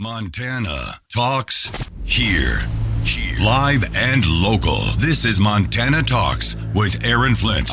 Montana Talks here. Live and local. This is Montana Talks with Aaron Flint.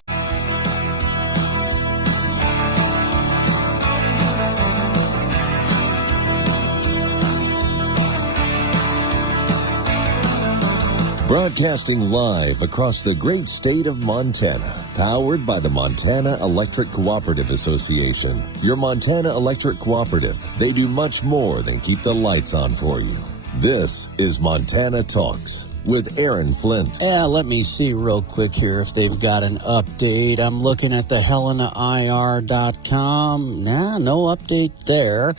Broadcasting live across the great state of Montana, powered by the Montana Electric Cooperative Association. Your Montana Electric Cooperative, they do much more than keep the lights on for you. This is Montana Talks with Aaron Flint. Yeah, let me see real quick here if they've got an update. I'm looking at the HelenaIR.com. Nah, no update there.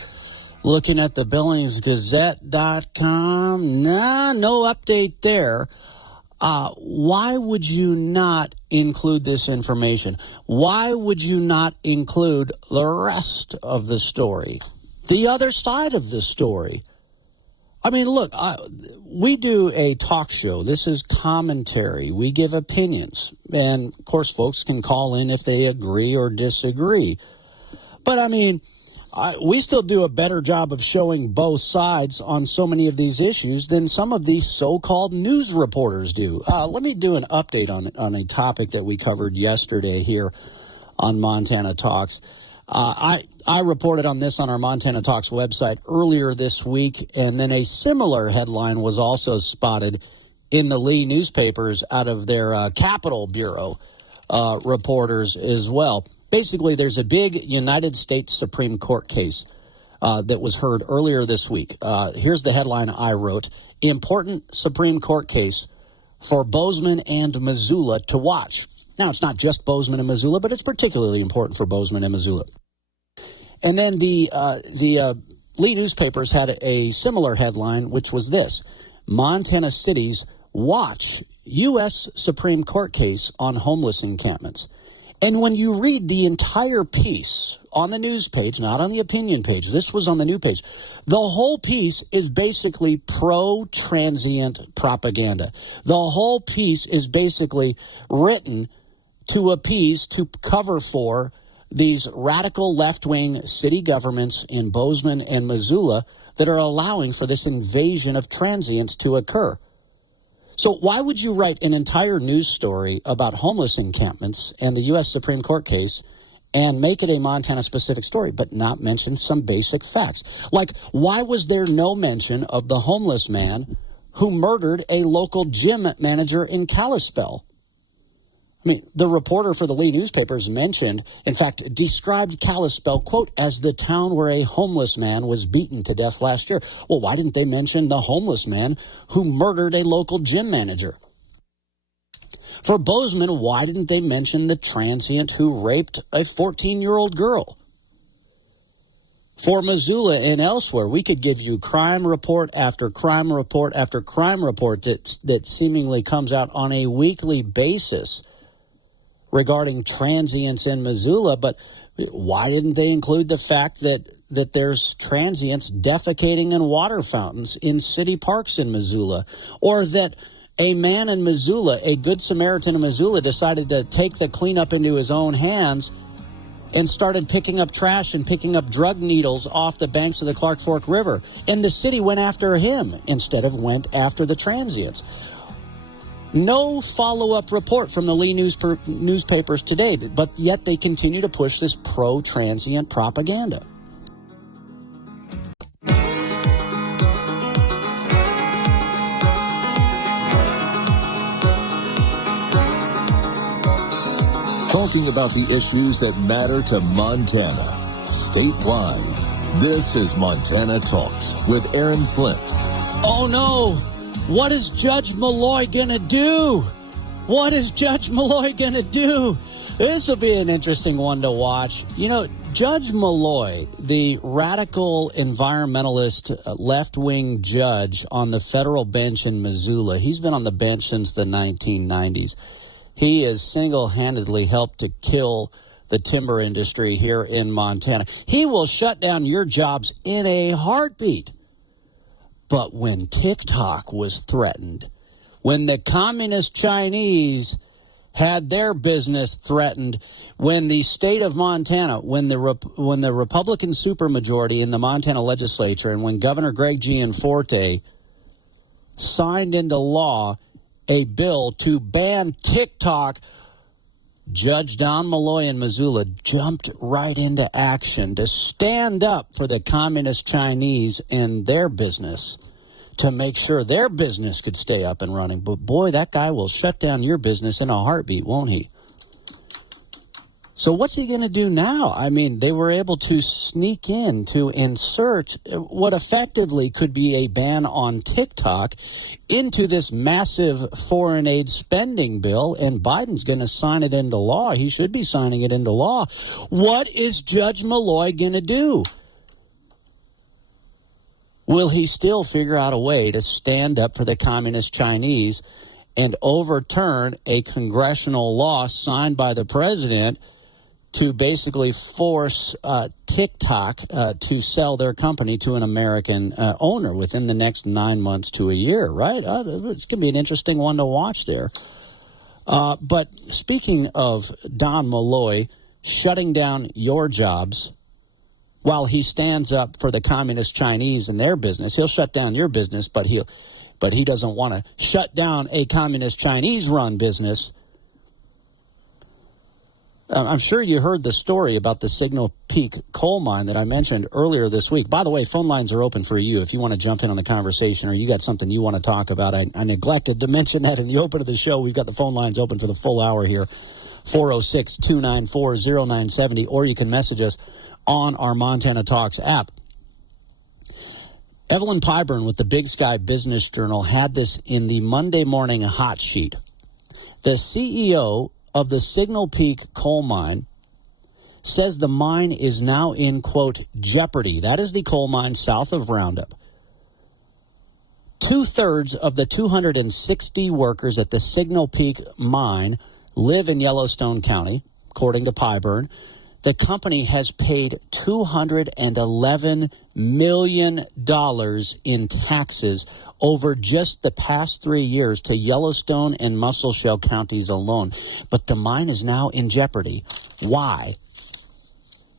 Looking at the BillingsGazette.com. Nah, no update there. Why would you not include this information? Why would you not include the rest of the story? The other side of the story? I mean, look, we do a talk show. This is commentary. We give opinions. And, of course, folks can call in if they agree or disagree. But, I mean, we still do a better job of showing both sides on so many of these issues than some of these so-called news reporters do. Let me do an update on a topic that we covered yesterday here on Montana Talks. I reported on this on our Montana Talks website earlier this week, and then a similar headline was also spotted in the Lee newspapers out of their Capitol Bureau reporters as well. Basically, there's a big United States Supreme Court case that was heard earlier this week. Here's the headline I wrote: Important Supreme Court case for Bozeman and Missoula to watch. Now, it's not just Bozeman and Missoula, but it's particularly important for Bozeman and Missoula. And then the Lee newspapers had a similar headline, which was this: Montana cities watch U.S. Supreme Court case on homeless encampments. And when you read the entire piece on the news page, not on the opinion page, this was on the new page, the whole piece is basically pro-transient propaganda. The whole piece is basically written to appease, to cover for these radical left-wing city governments in Bozeman and Missoula that are allowing for this invasion of transients to occur. So why would you write an entire news story about homeless encampments and the U.S. Supreme Court case and make it a Montana-specific story, but not mention some basic facts? Like, why was there no mention of the homeless man who murdered a local gym manager in Kalispell? I mean, the reporter for the Lee newspapers mentioned, in fact, described Kalispell, quote, as the town where a homeless man was beaten to death last year. Well, why didn't they mention the homeless man who murdered a local gym manager? For Bozeman, why didn't they mention the transient who raped a 14-year-old girl? For Missoula and elsewhere, we could give you crime report after crime report after crime report that seemingly comes out on a weekly basis regarding transients in Missoula, but why didn't they include the fact that there's transients defecating in water fountains in city parks in Missoula, or that a man in Missoula, a good Samaritan in Missoula, decided to take the cleanup into his own hands and started picking up trash and picking up drug needles off the banks of the Clark Fork River, and the city went after him instead of went after the transients? No follow-up report from the Lee newspapers today, but yet they continue to push this pro-transient propaganda. Talking about the issues that matter to Montana, statewide. This is Montana Talks with Aaron Flint. Oh, no. What is Judge Malloy going to do? What is Judge Malloy going to do? This will be an interesting one to watch. You know, Judge Malloy, the radical environmentalist left-wing judge on the federal bench in Missoula, he's been on the bench since the 1990s. He has single-handedly helped to kill the timber industry here in Montana. He will shut down your jobs in a heartbeat. But when TikTok was threatened, when the communist Chinese had their business threatened when the state of Montana, when the Republican supermajority in the Montana legislature and when Governor Greg Gianforte signed into law a bill to ban TikTok, Judge Don Malloy in Missoula jumped right into action to stand up for the communist Chinese and their business, to make sure their business could stay up and running. But boy, that guy will shut down your business in a heartbeat, won't he? So what's he going to do now? I mean, they were able to sneak in to insert what effectively could be a ban on TikTok into this massive foreign aid spending bill, and Biden's going to sign it into law. He should be signing it into law. What is Judge Malloy going to do? Will he still figure out a way to stand up for the communist Chinese and overturn a congressional law signed by the president to basically force TikTok to sell their company to an American owner within the next 9 months to a year, right? It's going to be an interesting one to watch there. But speaking of Don Malloy shutting down your jobs while he stands up for the communist Chinese and their business, he'll shut down your business, but he doesn't want to shut down a communist Chinese-run business. I'm sure you heard the story about the Signal Peak coal mine that I mentioned earlier this week. By the way, phone lines are open for you if you want to jump in on the conversation or you got something you want to talk about. I neglected to mention that in the open of the show. We've got the phone lines open for the full hour here, 406-294-0970, or you can message us on our Montana Talks app. Evelyn Pyburn with the Big Sky Business Journal had this in the Monday morning hot sheet. The CEO of the Signal Peak coal mine says the mine is now in, quote, jeopardy. That is the coal mine south of Roundup. 2/3 of the 260 workers at the Signal Peak mine live in Yellowstone County, according to Pyburn. The company has paid $211 million in taxes over just the past 3 years to Yellowstone and Musselshell counties alone. But the mine is now in jeopardy. Why?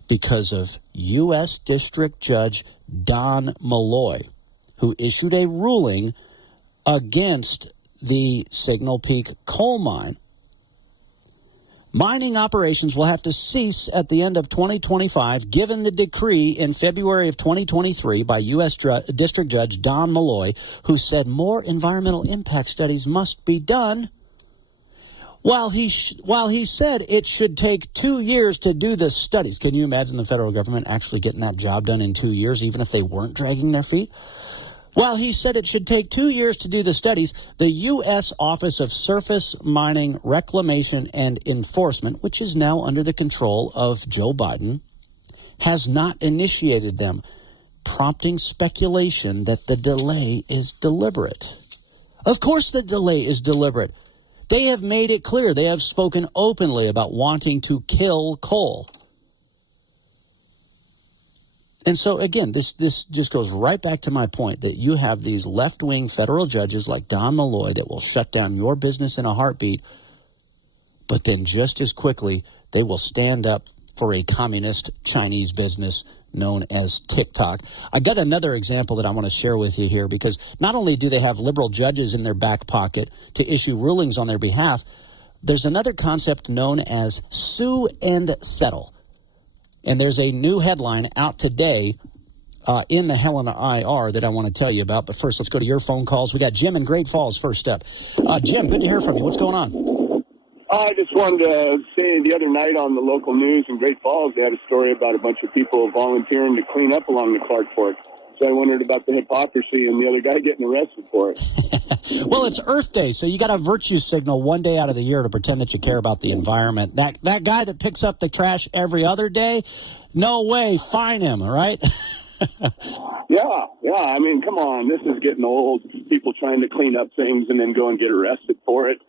Because of U.S. District Judge Don Malloy, who issued a ruling against the Signal Peak coal mine. Mining operations will have to cease at the end of 2025, given the decree in February of 2023 by U.S. District Judge Don Malloy, who said more environmental impact studies must be done. While he said it should take 2 years to do the studies. Can you imagine the federal government actually getting that job done in 2 years, even if they weren't dragging their feet? While he said it should take 2 years to do the studies, the U.S. Office of Surface Mining Reclamation and Enforcement, which is now under the control of Joe Biden, has not initiated them, prompting speculation that the delay is deliberate. Of course the delay is deliberate. They have made it clear. They have spoken openly about wanting to kill coal. And so, again, this just goes right back to my point that you have these left-wing federal judges like Don Malloy that will shut down your business in a heartbeat, but then just as quickly they will stand up for a communist Chinese business known as TikTok. I got another example that I want to share with you here, because not only do they have liberal judges in their back pocket to issue rulings on their behalf, there's another concept known as sue and settle. And there's a new headline out today in the Helena IR that I want to tell you about. But first, let's go to your phone calls. We got Jim in Great Falls first up. Jim, good to hear from you. What's going on? I just wanted to say the other night on the local news in Great Falls, they had a story about a bunch of people volunteering to clean up along the Clark Fork. So I wondered about the hypocrisy and the other guy getting arrested for it. Well, it's Earth Day, so you got a virtue signal one day out of the year to pretend that you care about the environment. That guy that picks up the trash every other day, no way, fine him, all right? Yeah. I mean, come on. This is getting old. People trying to clean up things and then go and get arrested for it.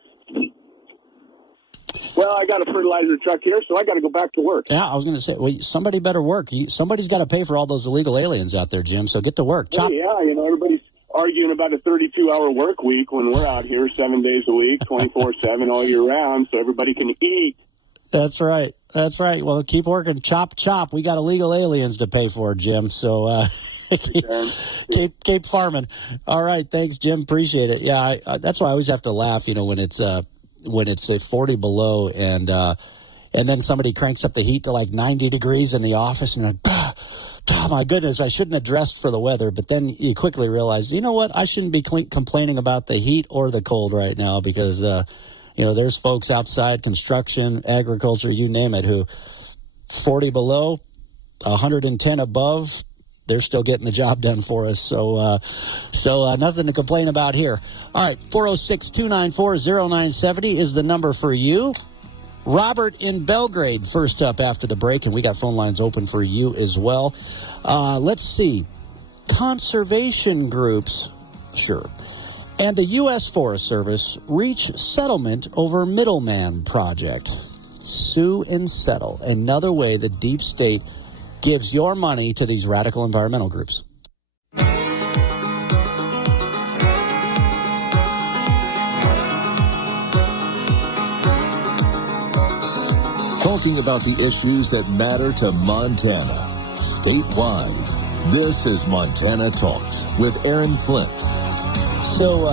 Well, I got a fertilizer truck here, so I got to go back to work. Yeah, I was going to say, well, somebody better work. Somebody's got to pay for all those illegal aliens out there, Jim, so get to work. Yeah, everybody's arguing about a 32-hour work week when we're out here 7 days a week, 24/7 all year round, so everybody can eat. That's right. That's right. Well, keep working. Chop, chop. We got illegal aliens to pay for, Jim. So keep farming. All right. Thanks, Jim. Appreciate it. Yeah, that's why I always have to laugh, when it's say 40 below and then somebody cranks up the heat to like 90 degrees in the office and like, oh, my goodness, I shouldn't have dressed for the weather. But then you quickly realize, you know what? I shouldn't be complaining about the heat or the cold right now because there's folks outside, construction, agriculture, you name it, who 40 below, 110 above, they're still getting the job done for us. So nothing to complain about here. All right, 406-294-0970 is the number for you. Robert in Belgrade, first up after the break, and we got phone lines open for you as well. Let's see. Conservation groups, sure. And the U.S. Forest Service reach settlement over middleman project. Sue and settle. Another way the deep state gives your money to these radical environmental groups. Talking about the issues that matter to Montana, statewide. This is Montana Talks with Aaron Flint. So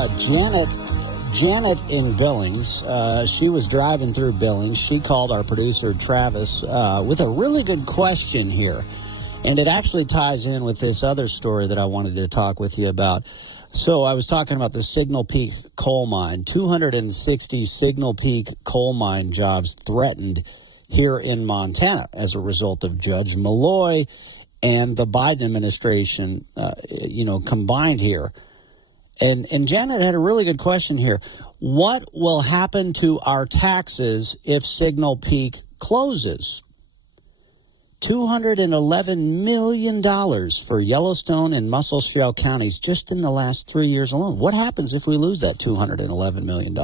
Janet in Billings, she was driving through Billings. She called our producer, Travis, with a really good question here. And it actually ties in with this other story that I wanted to talk with you about. So I was talking about the Signal Peak coal mine. 260 Signal Peak coal mine jobs threatened here in Montana as a result of Judge Malloy and the Biden administration, combined here. And Janet had a really good question here. What will happen to our taxes if Signal Peak closes? $211 million for Yellowstone and Muscle Shale counties just in the last 3 years alone. What happens if we lose that $211 million?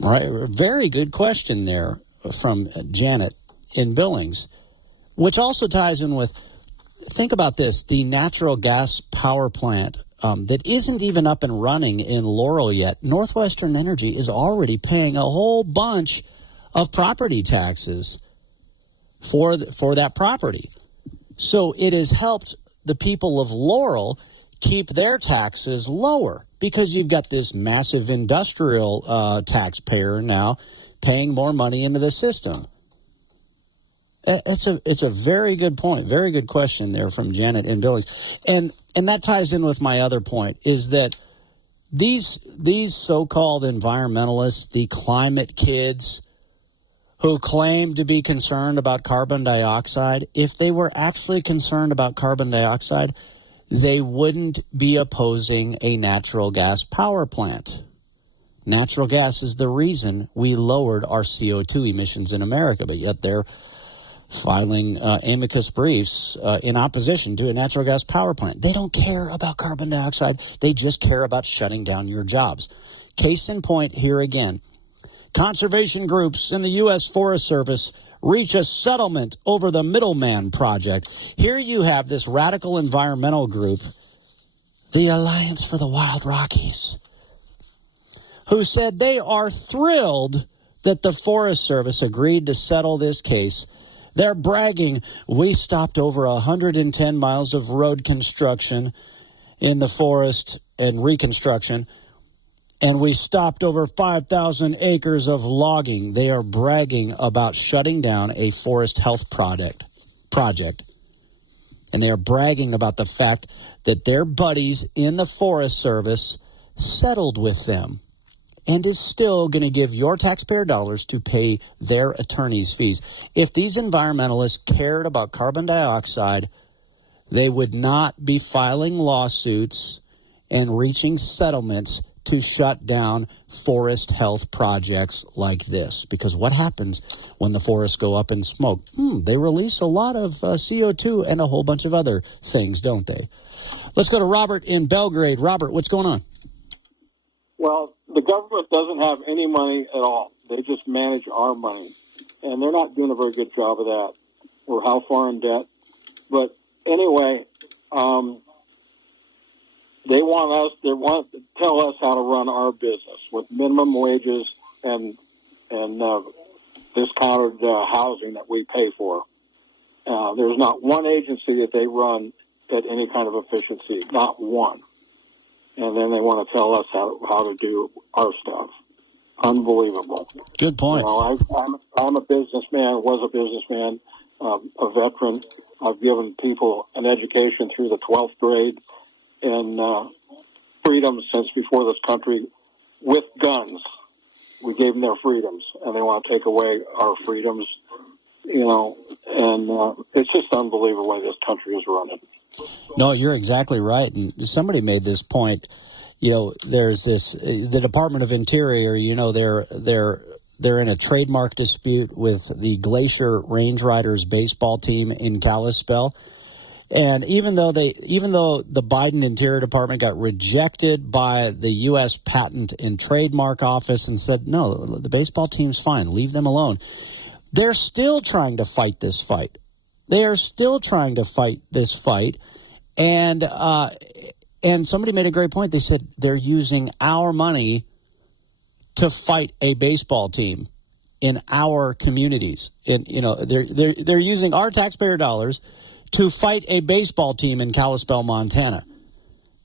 Right, very good question there from Janet in Billings, which also ties in with, think about this, the natural gas power plant that isn't even up and running in Laurel yet. Northwestern Energy is already paying a whole bunch of property taxes for that property. So it has helped the people of Laurel keep their taxes lower because you've got this massive industrial taxpayer now paying more money into the system. It's a very good point, very good question there from Janet in Billings. And that ties in with my other point, is that these so-called environmentalists, the climate kids who claim to be concerned about carbon dioxide, if they were actually concerned about carbon dioxide, they wouldn't be opposing a natural gas power plant. Natural gas is the reason we lowered our CO2 emissions in America, but yet they're filing amicus briefs in opposition to a natural gas power plant. They don't care about carbon dioxide. They just care about shutting down your jobs. Case in point here again. Conservation groups in the U.S. Forest Service reach a settlement over the Middleman project. Here you have this radical environmental group, the Alliance for the Wild Rockies, who said they are thrilled that the Forest Service agreed to settle this case. They're bragging, we stopped over 110 miles of road construction in the forest and reconstruction, and we stopped over 5,000 acres of logging. They are bragging about shutting down a forest health project. And they are bragging about the fact that their buddies in the Forest Service settled with them and is still going to give your taxpayer dollars to pay their attorney's fees. If these environmentalists cared about carbon dioxide, they would not be filing lawsuits and reaching settlements to shut down forest health projects like this. Because what happens when the forests go up in smoke? They release a lot of CO2 and a whole bunch of other things, don't they? Let's go to Robert in Belgrade. Robert, what's going on? Well, the government doesn't have any money at all. They just manage our money. And they're not doing a very good job of that. We're how far in debt. But anyway, They want to tell us how to run our business with minimum wages and discounted housing that we pay for. There's not one agency that they run at any kind of efficiency, not one. And then they want to tell us how to do our stuff. Unbelievable. Good point. I'm a businessman, was a businessman, a veteran. I've given people an education through the 12th grade and freedom since before this country with guns. We gave them their freedoms, and they want to take away our freedoms, and it's just unbelievable the way this country is running. No, you're exactly right. And somebody made this point. There's the Department of Interior, they're in a trademark dispute with the Glacier Range Riders baseball team in Kalispell. And even though the Biden Interior Department got rejected by the U.S. Patent and Trademark Office and said, no, the baseball team's fine, leave them alone, they're still trying to fight this fight. They are still trying to fight this fight. And somebody made a great point. They said they're using our money to fight a baseball team in our communities. And they're using our taxpayer dollars to fight a baseball team in Kalispell, Montana.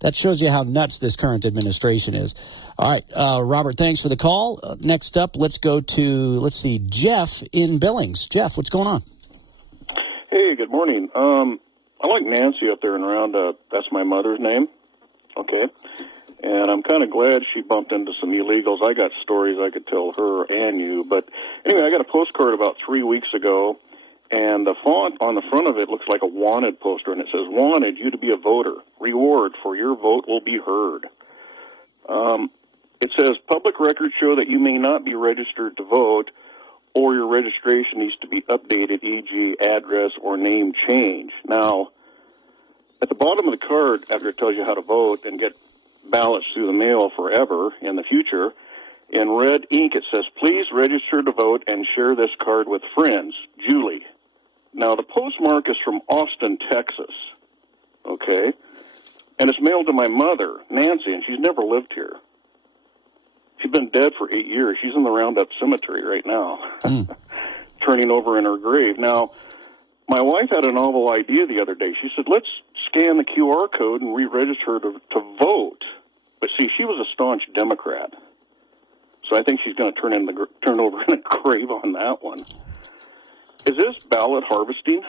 That shows you how nuts this current administration is. All right, Robert, thanks for the call. Next up, let's go to, Jeff in Billings. Jeff, what's going on? Hey, good morning. I like Nancy up there and around. That's my mother's name. Okay. And I'm kind of glad she bumped into some illegals. I got stories I could tell her and you. But anyway, I got a postcard about 3 weeks ago, and the font on the front of it looks like a wanted poster, and it says, "Wanted you to be a voter. Reward for your vote will be heard." It says, "Public records show that you may not be registered to vote, or your registration needs to be updated, e.g. address or name change." Now, at the bottom of the card, after it tells you how to vote and get ballots through the mail forever in the future, in red ink it says, "Please register to vote and share this card with friends, Julie." Now, the postmark is from Austin, Texas, okay? And it's mailed to my mother, Nancy, and she's never lived here. She's been dead for 8 years. She's in the Roundup Cemetery right now, turning over in her grave. Now, my wife had a novel idea the other day. She said, let's scan the QR code and re-register her to vote. But see, she was a staunch Democrat. So I think she's going to turn over in a grave on that one. Is this ballot harvesting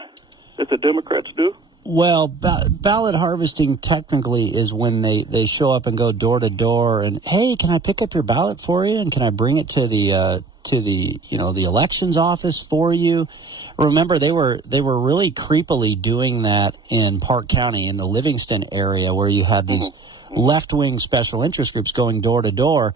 that the Democrats do? Well, ballot harvesting technically is when they show up and go door to door and, hey, can I pick up your ballot for you, and can I bring it to the the elections office for you? Remember, they were really creepily doing that in Park County in the Livingston area, where you had these left-wing special interest groups going door to door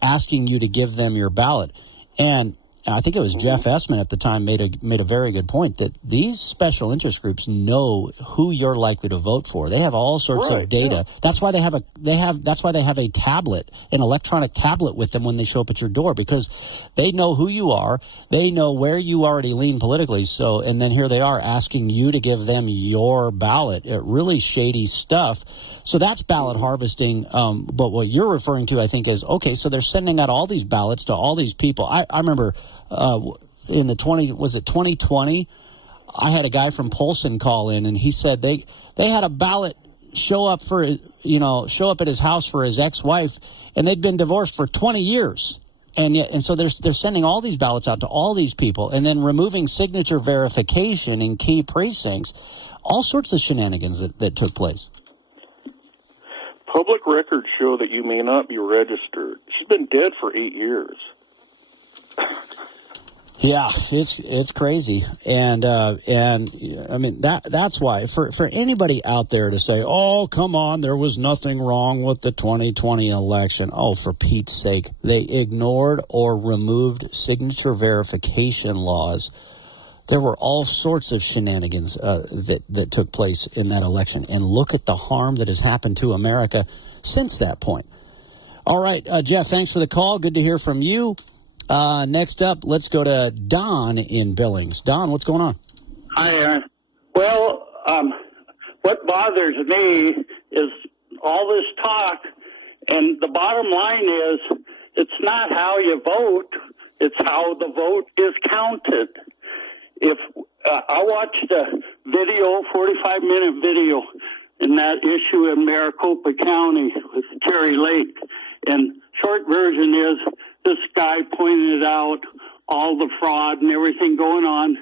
asking you to give them your ballot. And I think it was Jeff Essman at the time made a very good point that these special interest groups know who you're likely to vote for. They have all sorts of data. Yeah. That's why they have a tablet, an electronic tablet with them when they show up at your door, because they know who you are. They know where you already lean politically. So, and then here they are asking you to give them your ballot. Really shady stuff. So that's ballot harvesting. But what you're referring to, I think, is, okay, so they're sending out all these ballots to all these people. I remember in the 2020, I had a guy from Polson call in, and he said they had a ballot show up at his house for his ex-wife, and they'd been divorced for 20 years. And so they're sending all these ballots out to all these people, and then removing signature verification in key precincts, all sorts of shenanigans that took place. Public records show that you may not be registered. She's been dead for 8 years. Yeah, it's crazy, and I mean that's why for anybody out there to say, oh, come on, there was nothing wrong with the 2020 election. Oh, for Pete's sake, they ignored or removed signature verification laws. There were all sorts of shenanigans that took place in that election, and look at the harm that has happened to America since that point. All right, Jeff, thanks for the call. Good to hear from you. Next up, let's go to Don in Billings. Don, what's going on? Hi, Aaron. Well, what bothers me is all this talk, and the bottom line is it's not how you vote, it's how the vote is counted. If I watched a video, 45-minute video, in that issue in Maricopa County with Cherry Lake, and short version is this guy pointed out all the fraud and everything going on,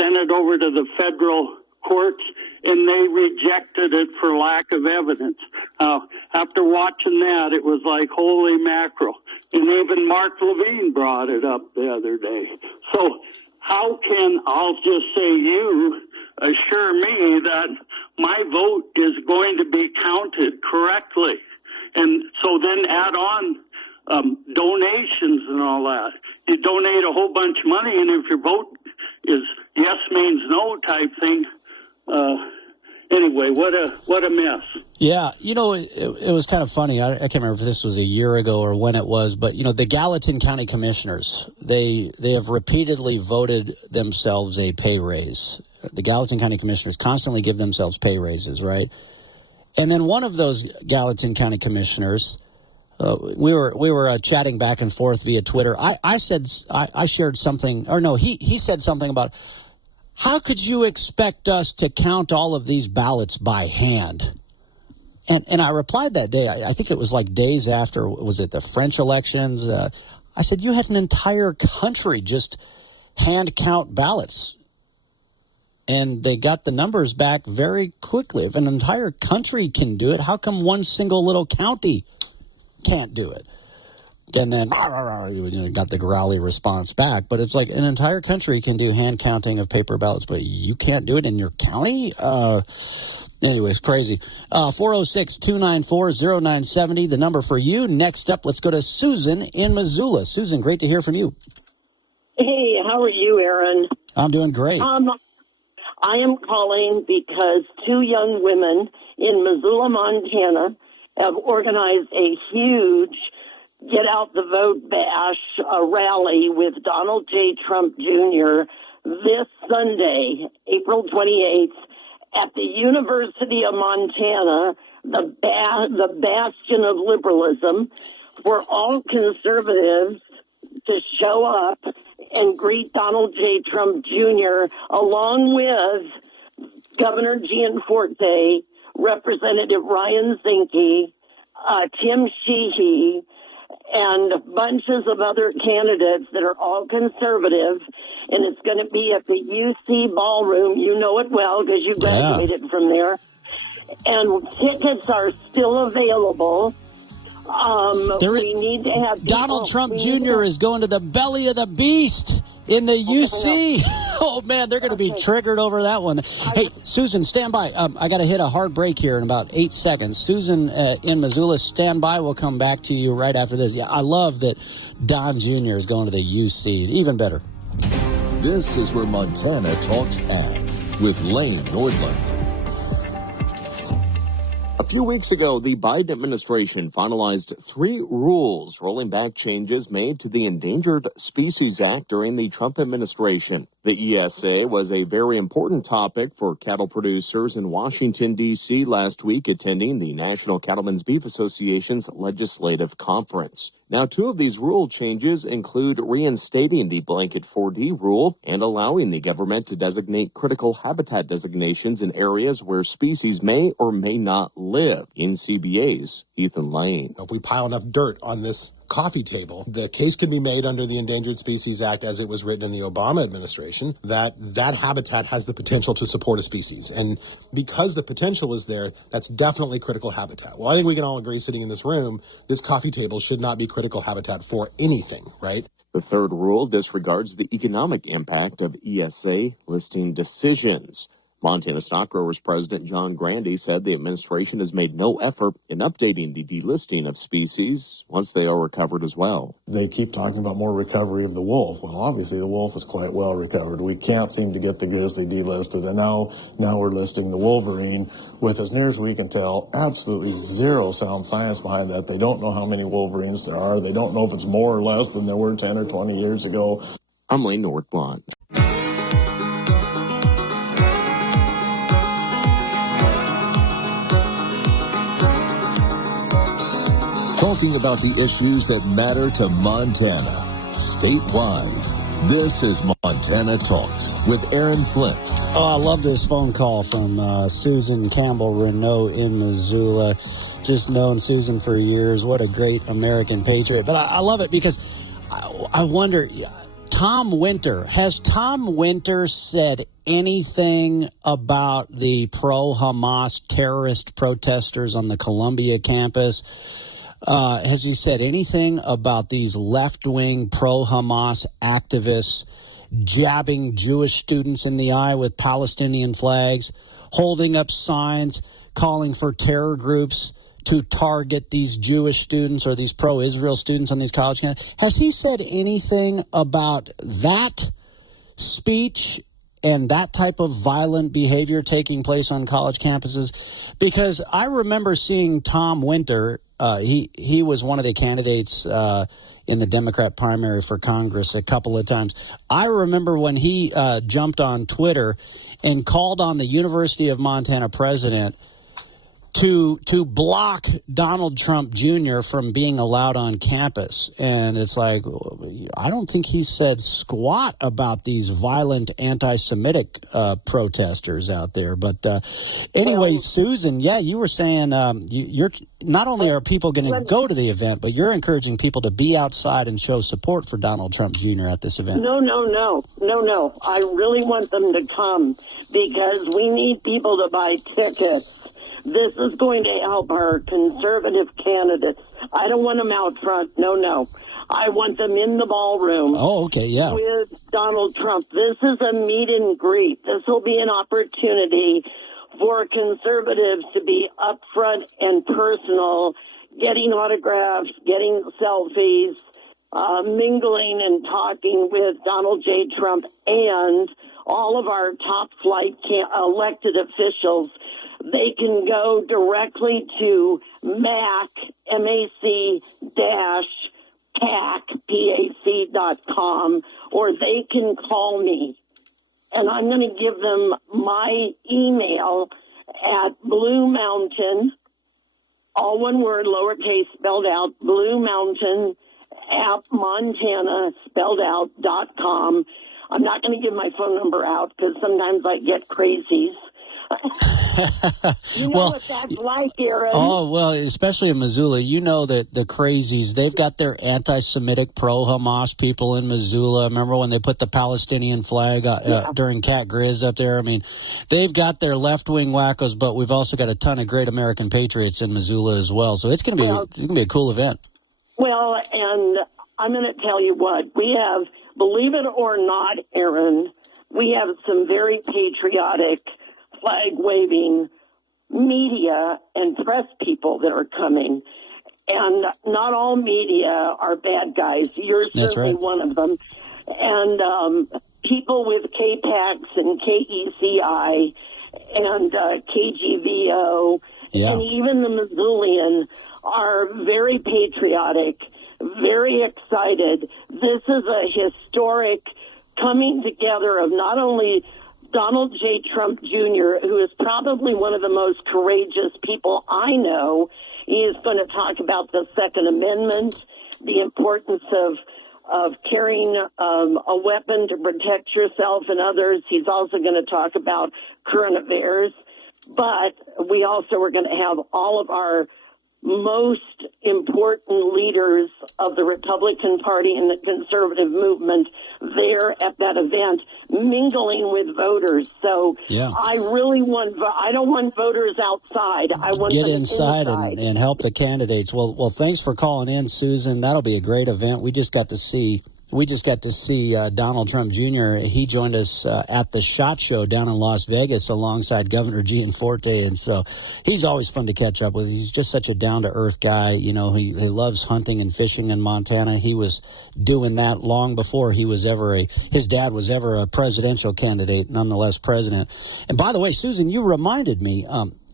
sent it over to the federal courts, and they rejected it for lack of evidence. After watching that, it was like, holy mackerel. And even Mark Levine brought it up the other day. So how can, I'll just say, you assure me that my vote is going to be counted correctly? And so then add on donations and all that. You donate a whole bunch of money, and if your vote is yes means no type thing, anyway, what a mess. Yeah, it was kind of funny. I can't remember if this was a year ago or when it was, but the Gallatin County Commissioners, they have repeatedly voted themselves a pay raise. The Gallatin County Commissioners constantly give themselves pay raises, right? And then one of those Gallatin County Commissioners, we were chatting back and forth via Twitter. I shared something, or no, he said something about, how could you expect us to count all of these ballots by hand? And I replied that day, I think it was like days after, was it the French elections? I said, you had an entire country just hand count ballots. And they got the numbers back very quickly. If an entire country can do it, how come one single little county can't do it? And then got the growly response back. But it's like an entire country can do hand counting of paper ballots, but you can't do it in your county? Anyways, crazy. 406-294-0970, the number for you. Next up, let's go to Susan in Missoula. Susan, great to hear from you. Hey, how are you, Aaron? I'm doing great. I am calling because two young women in Missoula, Montana, have organized a huge Get Out the Vote Bash rally with Donald J. Trump Jr. this Sunday, April 28th, at the University of Montana, the bastion of liberalism, for all conservatives to show up and greet Donald J. Trump Jr. along with Governor Gianforte, Representative Ryan Zinke, Tim Sheehy, and bunches of other candidates that are all conservative. And it's going to be at the UC Ballroom. You know it well because you graduated from there. And tickets are still available. We need to have Donald Trump Jr. is going to the belly of the beast in the UC. Oh, man, they're going to be triggered over that one. Hey, Susan, stand by. I got to hit a hard break here in about 8 seconds. Susan in Missoula, stand by. We'll come back to you right after this. Yeah, I love that Don Jr. is going to the UC. Even better. This is where Montana talks ag with Lane Nordland. A few weeks ago, the Biden administration finalized 3 rules rolling back changes made to the Endangered Species Act during the Trump administration. The ESA was a very important topic for cattle producers in Washington, D.C. last week, attending the National Cattlemen's Beef Association's legislative conference. Now, 2 of these rule changes include reinstating the blanket 4D rule and allowing the government to designate critical habitat designations in areas where species may or may not live. In CBA's Ethan Lane. If we pile enough dirt on this coffee table, the case could be made under the Endangered Species Act as it was written in the Obama administration that habitat has the potential to support a species. And because the potential is there, that's definitely critical habitat. Well, I think we can all agree sitting in this room, this coffee table should not be critical habitat for anything, right? The third rule disregards the economic impact of ESA listing decisions. Montana Stock Growers President John Grandy said the administration has made no effort in updating the delisting of species once they are recovered as well. They keep talking about more recovery of the wolf. Well, obviously the wolf is quite well recovered. We can't seem to get the grizzly delisted, and now we're listing the wolverine with, as near as we can tell, absolutely zero sound science behind that. They don't know how many wolverines there are. They don't know if it's more or less than there were 10 or 20 years ago. I'm Lane Nordland. talking about the issues that matter to Montana, statewide. This is Montana Talks with Aaron Flint. Oh, I love this phone call from Susan Campbell-Renault in Missoula. Just known Susan for years. What a great American patriot. But I love it because I wonder, Tom Winter, has Tom Winter said anything about the pro-Hamas terrorist protesters on the Columbia campus? Has he said anything about these left-wing pro-Hamas activists jabbing Jewish students in the eye with Palestinian flags, holding up signs calling for terror groups to target these Jewish students or these pro-Israel students on these college campuses? Has he said anything about that speech and that type of violent behavior taking place on college campuses? Because I remember seeing Tom Winter. He was one of the candidates in the Democrat primary for Congress a couple of times. I remember when he jumped on Twitter and called on the University of Montana president to block Donald Trump Jr. from being allowed on campus. And it's like, I don't think he said squat about these violent anti-Semitic protesters out there. But anyway, Susan, yeah, you were saying you're not only are people going to go to the event, but you're encouraging people to be outside and show support for Donald Trump Jr. at this event. No. I really want them to come because we need people to buy tickets. This is going to help our conservative candidates. I don't want them out front. No. I want them in the ballroom. Oh, okay, yeah. With Donald Trump. This is a meet and greet. This will be an opportunity for conservatives to be upfront and personal, getting autographs, getting selfies, mingling and talking with Donald J. Trump and all of our top flight elected officials. They can go directly to mac-pac.com, or they can call me. And I'm going to give them my email at Blue Mountain, all one word, lowercase, spelled out, Blue Mountain at Montana, spelled out, .com. I'm not going to give my phone number out because sometimes I get crazies. You know what that's like, Aaron. Oh, well, especially in Missoula, you know that the crazies, they've got their anti-Semitic pro-Hamas people in Missoula. Remember when they put the Palestinian flag during Cat Grizz up there? I mean, they've got their left-wing wackos, but we've also got a ton of great American patriots in Missoula as well. So it's going to be a cool event. Well, and I'm going to tell you what, we have, believe it or not, Aaron, we have some very patriotic flag-waving media and press people that are coming. And not all media are bad guys. You're certainly one of them. And people with KPAX and KECI and KGVO and even the Missoulian are very patriotic, very excited. This is a historic coming together of not only Donald J. Trump Jr., who is probably one of the most courageous people I know. He is going to talk about the Second Amendment, the importance of carrying a weapon to protect yourself and others. He's also going to talk about current affairs. But we also are going to have all of our most important leaders of the Republican Party and the conservative movement there at that event, mingling with voters. So I really I don't want voters outside. I want get them inside. And help the candidates. Well, thanks for calling in, Susan. That'll be a great event. We just got to see Donald Trump Jr. He joined us at the SHOT Show down in Las Vegas alongside Governor Gianforte, and so he's always fun to catch up with. He's just such a down-to-earth guy. You know, he loves hunting and fishing in Montana. He was doing that long before he was his dad was ever a presidential candidate, nonetheless president. And by the way, Susan, you reminded me,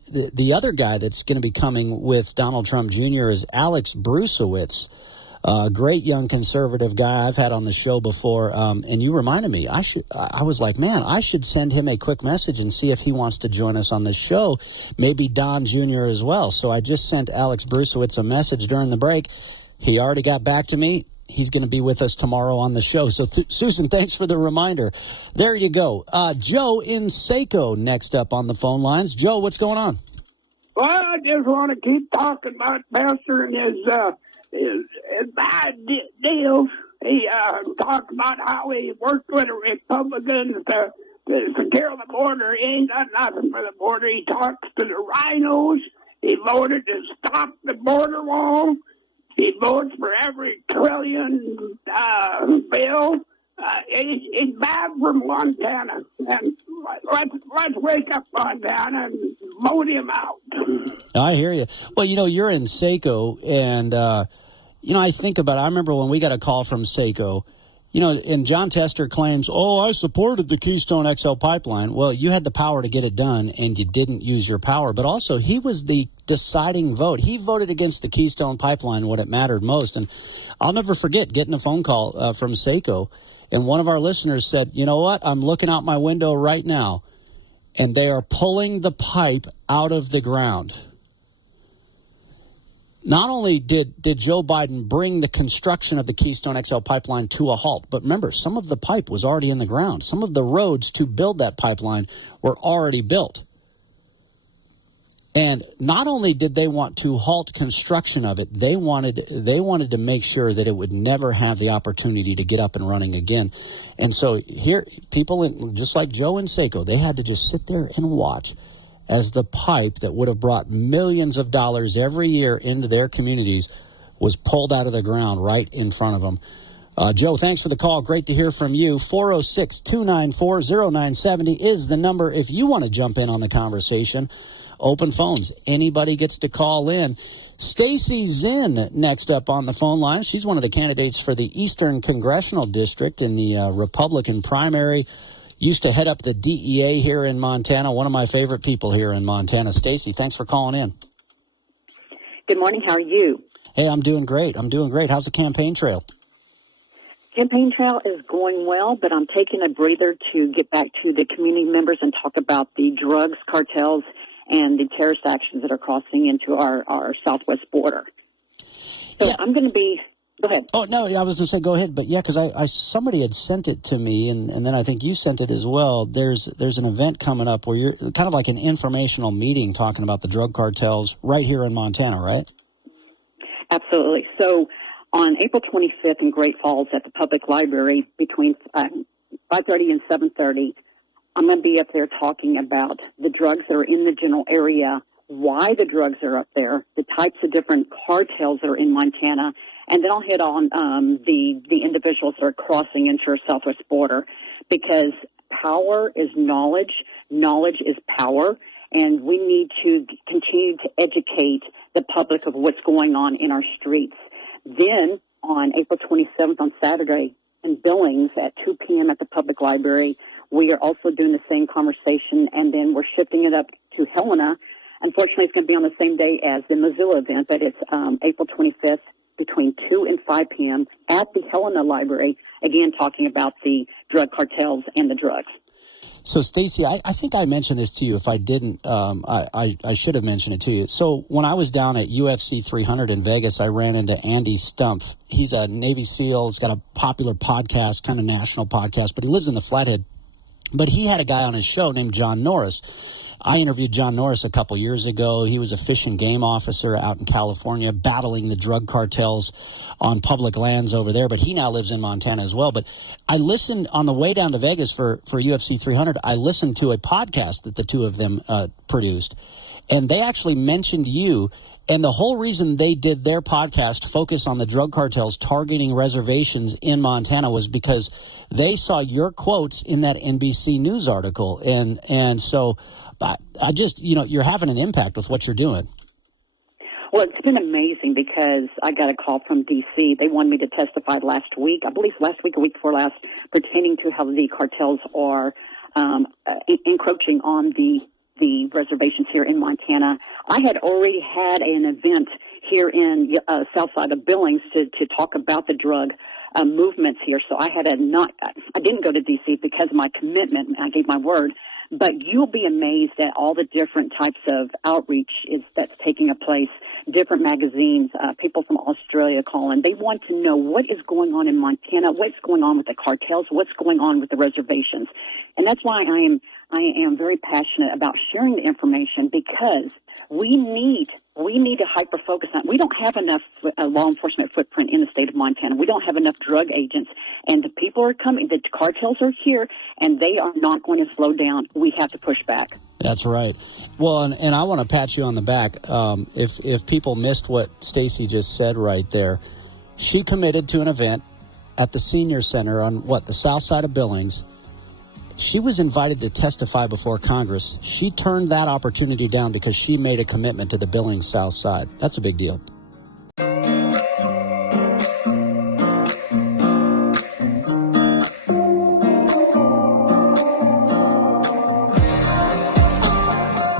the other guy that's going to be coming with Donald Trump Jr. is Alex Brusewitz. Great young conservative guy I've had on the show before. And you reminded me, I was like, man, I should send him a quick message and see if he wants to join us on this show. Maybe Don Jr. as well. So I just sent Alex Brusewitz a message during the break. He already got back to me. He's going to be with us tomorrow on the show. So, Susan, thanks for the reminder. There you go. Joe in Saco next up on the phone lines. Joe, what's going on? Well, I just want to keep talking about Pastor and his bad deals. He talked about how he worked with the Republicans to secure the border. He ain't got nothing for the border. He talks to the rhinos. He voted to stop the border wall. He votes for every trillion bill. He's bad for Montana. And let's wake up Montana and vote him out. I hear you. Well, you're in Saco, and, I think about it. I remember when we got a call from Saco, and John Tester claims, I supported the Keystone XL pipeline. Well, you had the power to get it done, and you didn't use your power. But also, he was the deciding vote. He voted against the Keystone pipeline when it mattered most. And I'll never forget getting a phone call from Saco, and one of our listeners said, you know what, I'm looking out my window right now, and they are pulling the pipe out of the ground. Not only did Joe Biden bring the construction of the Keystone XL pipeline to a halt, but remember, some of the pipe was already in the ground. Some of the roads to build that pipeline were already built. And not only did they want to halt construction of it, they wanted to make sure that it would never have the opportunity to get up and running again. And so here, people, just like Joe and Saco, they had to just sit there and watch as the pipe that would have brought millions of dollars every year into their communities was pulled out of the ground right in front of them. Joe, thanks for the call. Great to hear from you. 406-294-0970 is the number if you want to jump in on the conversation. Open phones. Anybody gets to call in. Stacy Zinn next up on the phone line. She's one of the candidates for the Eastern Congressional District in the Republican primary. Used to head up the DEA here in Montana. One of my favorite people here in Montana. Stacy, thanks for calling in. Good morning. How are you? Hey, I'm doing great. How's the campaign trail? Campaign trail is going well, but I'm taking a breather to get back to the community members and talk about the drugs cartels and the terrorist actions that are crossing into our southwest border. So yeah. I'm going to be... Go ahead. Oh, no, I was going to say go ahead, but yeah, because somebody had sent it to me, and then I think you sent it as well. There's an event coming up where you're kind of like an informational meeting talking about the drug cartels right here in Montana, right? Absolutely. So on April 25th in Great Falls at the public library between 5:30 and 7:30, I'm going to be up there talking about the drugs that are in the general area, why the drugs are up there, the types of different cartels that are in Montana, and then I'll hit on the individuals that are crossing into our southwest border, because power is knowledge, knowledge is power, and we need to continue to educate the public of what's going on in our streets. Then on April 27th on Saturday in Billings at 2 p.m. at the public library, we are also doing the same conversation, and then we're shifting it up to Helena. Unfortunately, it's going to be on the same day as the Missoula event, but it's April 25th between 2 and 5 p.m. at the Helena Library, again talking about the drug cartels and the drugs. So, Stacy, I think I mentioned this to you. If I didn't, I should have mentioned it to you. So when I was down at UFC 300 in Vegas, I ran into Andy Stumpf. He's a Navy SEAL. He's got a popular podcast, kind of national podcast, but he lives in the Flathead. But he had a guy on his show named John Norris. I interviewed John Norris a couple years ago. He was a fish and game officer out in California battling the drug cartels on public lands over there, but he now lives in Montana as well. But I listened on the way down to Vegas for UFC 300. I listened to a podcast that the two of them produced, and they actually mentioned you. And the whole reason they did their podcast focus on the drug cartels targeting reservations in Montana was because they saw your quotes in that NBC News article. And so I just, you're having an impact with what you're doing. Well, it's been amazing because I got a call from D.C. They wanted me to testify last week, I believe last week or week before last, pertaining to how the cartels are encroaching on the reservations here in Montana. I had already had an event here in south side of Billings to talk about the drug movements here. So I didn't go to D.C. because of my commitment. I gave my word. But you'll be amazed at all the different types of outreach that's taking place, different magazines, people from Australia calling. They want to know what is going on in Montana, what's going on with the cartels, what's going on with the reservations. And that's why I am very passionate about sharing the information, because we need to hyper-focus on it. We don't have enough law enforcement footprint in the state of Montana. We don't have enough drug agents. And the people are coming. The cartels are here, and they are not going to slow down. We have to push back. That's right. Well, and I want to pat you on the back. If people missed what Stacy just said right there, she committed to an event at the Senior Center on, the south side of Billings. She was invited to testify before Congress. She turned that opportunity down because she made a commitment to the Billings South Side. That's a big deal.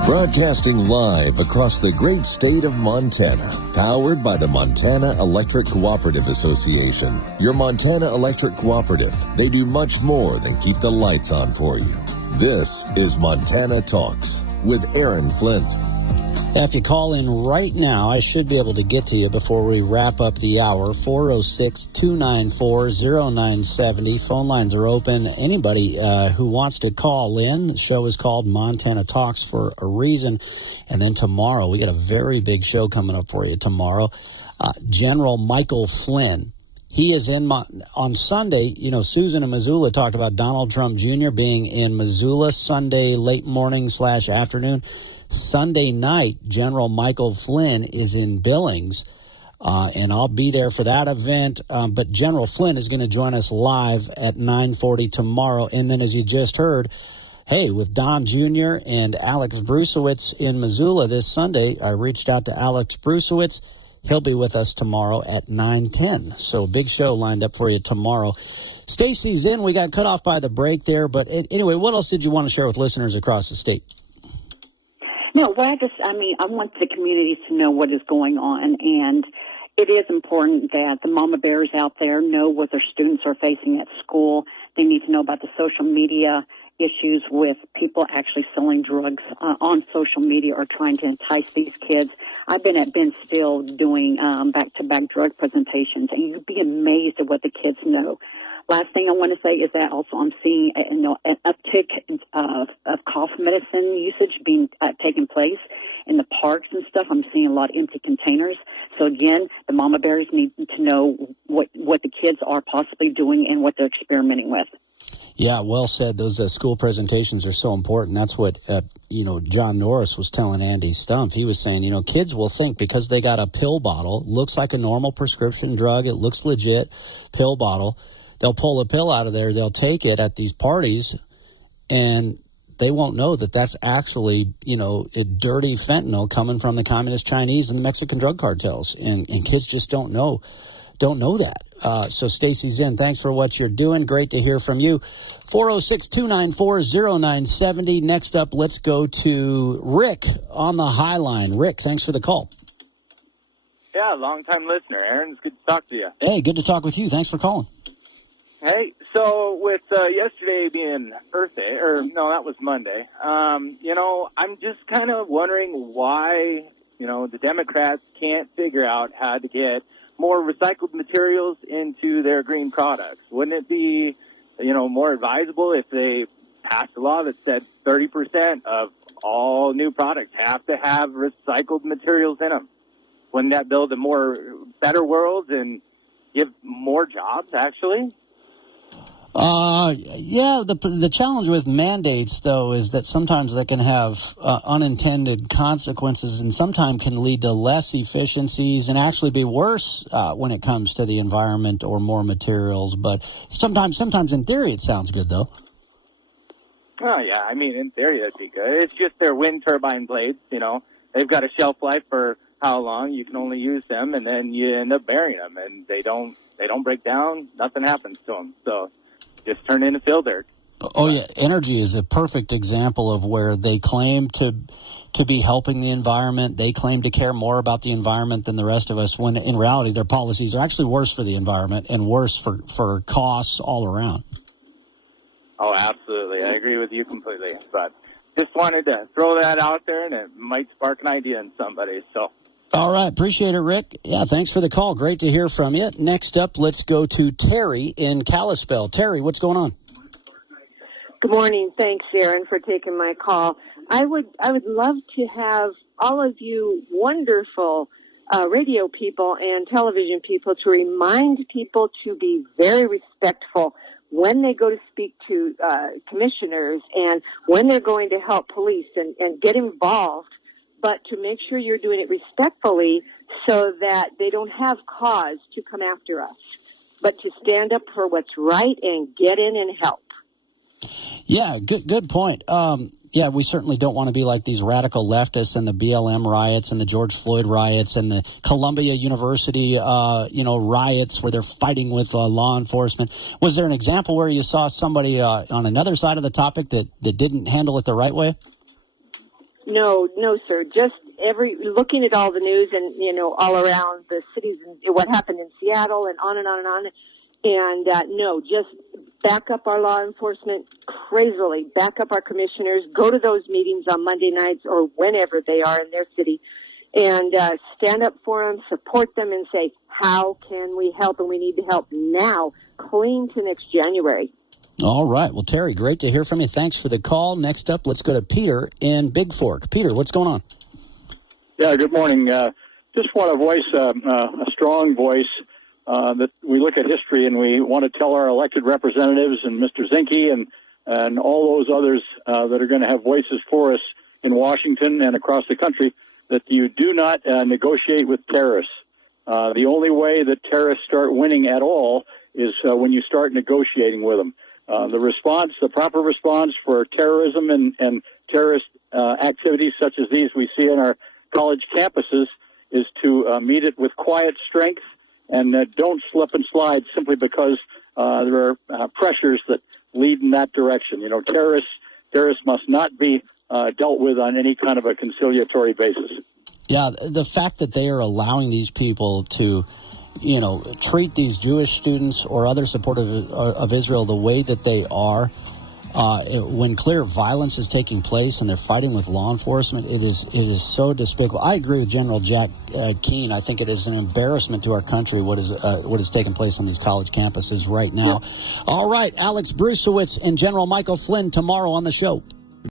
Broadcasting live across the great state of Montana, powered by the Montana Electric Cooperative Association. Your Montana Electric Cooperative. They do much more than keep the lights on for you. This is Montana Talks with Aaron Flint. If you call in right now, I should be able to get to you before we wrap up the hour. 406-294-0970. Phone lines are open. Anybody who wants to call in, the show is called Montana Talks for a reason. And then tomorrow, we got a very big show coming up for you tomorrow. General Michael Flynn. He is on Sunday. You know, Susan in Missoula talked about Donald Trump Jr. being in Missoula Sunday late morning / afternoon. Sunday night, General Michael Flynn is in Billings, and I'll be there for that event. But General Flynn is going to join us live at 9:40 tomorrow. And then, as you just heard, hey, with Don Jr. and Alex Brusewitz in Missoula this Sunday, I reached out to Alex Brusewitz. He'll be with us tomorrow at 9:10. So big show lined up for you tomorrow. Stacy's in. We got cut off by the break there. But anyway, what else did you want to share with listeners across the state? No, I want the communities to know what is going on, and it is important that the mama bears out there know what their students are facing at school. They need to know about the social media issues with people actually selling drugs on social media or trying to entice these kids. I've been at Ben Still doing back-to-back drug presentations, and you'd be amazed at what the kids know. Last thing I want to say is that also I'm seeing an uptick of cough medicine usage being taking place in the parks and stuff. I'm seeing a lot of empty containers. So again, the mama bears need to know what the kids are possibly doing and what they're experimenting with. Yeah, well said. Those school presentations are so important. That's what, John Norris was telling Andy Stumpf. He was saying, kids will think because they got a pill bottle, looks like a normal prescription drug, it looks legit, pill bottle, they'll pull a pill out of there, they'll take it at these parties, and they won't know that that's actually, a dirty fentanyl coming from the communist Chinese and the Mexican drug cartels. And kids just don't know that. So Stacy's in. Thanks for what you're doing. Great to hear from you. 406-294-0970. Next up, let's go to Rick on the High Line. Rick, thanks for the call. Yeah, long-time listener, Aaron. It's good to talk to you. Hey, good to talk with you. Thanks for calling. Hey, so with yesterday being Earth Day, that was Monday, I'm just kind of wondering why, the Democrats can't figure out how to get more recycled materials into their green products. Wouldn't it be, more advisable if they passed a law that said 30% of all new products have to have recycled materials in them? Wouldn't that build a better world and give more jobs, actually? The challenge with mandates, though, is that sometimes they can have unintended consequences and sometimes can lead to less efficiencies and actually be worse when it comes to the environment or more materials. But sometimes in theory, it sounds good, though. Oh, yeah. In theory, that'd be good. It's just their wind turbine blades, They've got a shelf life for how long. You can only use them, and then you end up burying them, and they don't break down. Nothing happens to them. So just turn into field dirt. Oh, yeah. Energy is a perfect example of where they claim to be helping the environment. They claim to care more about the environment than the rest of us, when in reality their policies are actually worse for the environment and worse for costs all around. Oh, absolutely. I agree with you completely. But just wanted to throw that out there, and it might spark an idea in somebody. So. All right. Appreciate it, Rick. Yeah, thanks for the call. Great to hear from you. Next up, let's go to Terry in Kalispell. Terry, what's going on? Good morning. Thanks, Sharon, for taking my call. I would love to have all of you wonderful radio people and television people to remind people to be very respectful when they go to speak to commissioners and when they're going to help police and get involved, but to make sure you're doing it respectfully so that they don't have cause to come after us, but to stand up for what's right and get in and help. Yeah, good point. Yeah, we certainly don't want to be like these radical leftists and the BLM riots and the George Floyd riots and the Columbia University, riots where they're fighting with law enforcement. Was there an example where you saw somebody on another side of the topic that didn't handle it the right way? No, sir. Just looking at all the news and, all around the cities and what happened in Seattle and on and on and on. And no, just back up our law enforcement crazily, back up our commissioners, go to those meetings on Monday nights or whenever they are in their city, and stand up for them, support them, and say, how can we help? And we need to help now, clean to next January. All right. Well, Terry, great to hear from you. Thanks for the call. Next up, let's go to Peter in Big Fork. Peter, what's going on? Yeah, good morning. Just want to voice a strong voice that we look at history and we want to tell our elected representatives and Mr. Zinke and all those others that are going to have voices for us in Washington and across the country that you do not negotiate with terrorists. The only way that terrorists start winning at all is when you start negotiating with them. The proper response for terrorism and terrorist activities such as these we see in our college campuses is to meet it with quiet strength and don't slip and slide simply because there are pressures that lead in that direction. Terrorists must not be dealt with on any kind of a conciliatory basis. Yeah, the fact that they are allowing these people to, treat these Jewish students or other supporters of Israel the way that they are, when clear violence is taking place and they're fighting with law enforcement, it is so despicable. I agree with General Jack Keane. I think it is an embarrassment to our country what is taking place on these college campuses right now. Yeah. All right, Alex Brucewitz and General Michael Flynn tomorrow on the show.